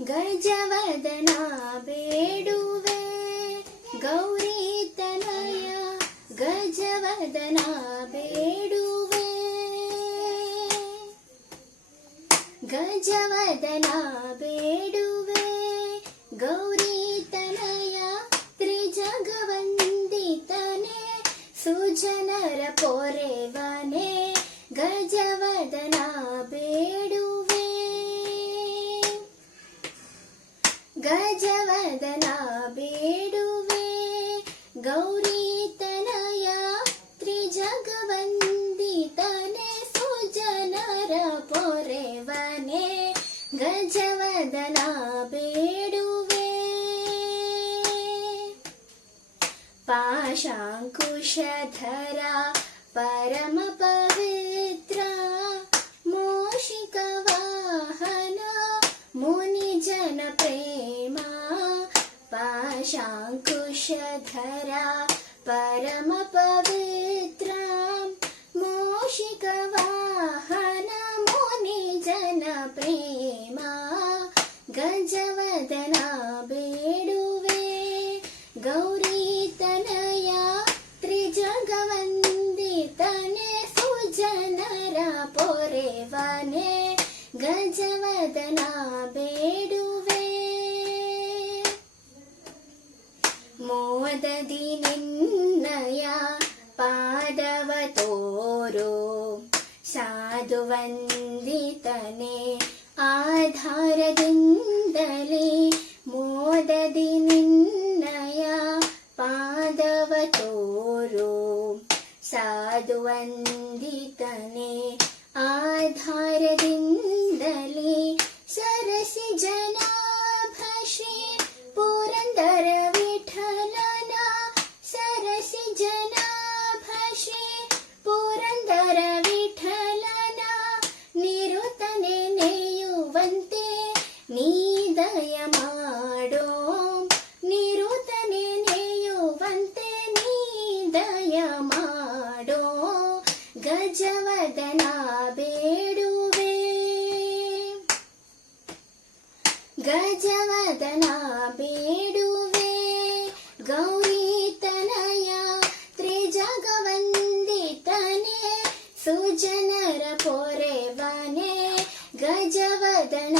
ಗಜವದನ ಬೇಡುವೆ ಗೌರಿ ತನಯ ಗಜವದನ ಬೇಡುವೆ ಗಜವದನ ಬೇಡುವೆ ಗೌರಿ ತನಯ ತ್ರಿಜಗವಂದಿತನೆ ಸುಜನರ ಪೊರೆವನೆ ಗಜವದನ ಬೇಡುವೆ ಗಜವದನ ಬೇಡುವೆ ಗೌರಿ ತನಯ ತ್ರಿಜಗವಂದಿತನೆ ಸುಜನರ ಪೊರೆವನೆ ಗಜವದನ ಬೇಡುವೆ ಪಾಶಾಂಕುಶಧರ ಪರಮ ಪವಿತ್ರ ಮೂಷಿಕ ವಾಹನ ಮುನಿ ಜನ ಪ್ರೇಮ ಪಾಶಾಂಕುಶಧರ ಪರಮ ಪವಿತ್ರ ಮೂಷಿಕ ವಾಹನ ಮುನಿ ಜನ ಪ್ರೇಮ ಗಜವದನ ಬೇಡುವೆ ಗೌರಿ ತನಯ ತ್ರಿಜಗವಂದಿತನೆ ಸುಜನರ ಪೊರೆವನೆ ಗಜವದನ ಬೇಡುವೆ ಮೋದದಿ ನಿನ್ನಯ ಪಾದವ ತೋರೋ ಸಾಧುವಂದಿತನೆ ಆಧಾರದಿಂದಲೇ ಮೋದದಿ ನಿನ್ನಯ ಪಾದವ ತೋರೋ ಸಾಧುವಂದಿತನೆ ಆಧಾರದಿಂದಲೇ ಸರಸಿ ಜನಾಭ ಶ್ರೀ ಪುರಂದರ ವಿಠಲನ ಸರಸಿ ಜನಾಭ ಶ್ರೀ ಪುರಂದರ ವಿಠಲನ ನಿರುತನೆ ನೆಯುವಂತೆ ನೀ ದಯ ಮಾಡೋ ನಿರುತನೆ ನೆಯುವಂತೆ ನೀ ದಯ ಮಾಡೋ ಗಜವದನ ಬೇಡುವೆ ಗಜವದನ ಬೇಡುವೆ ಗೌರಿ ತನಯ ತ್ರಿಜಗವಂದಿತನೆ ಸುಜನರ ಪೊರೆವನೆ ಗಜವದನ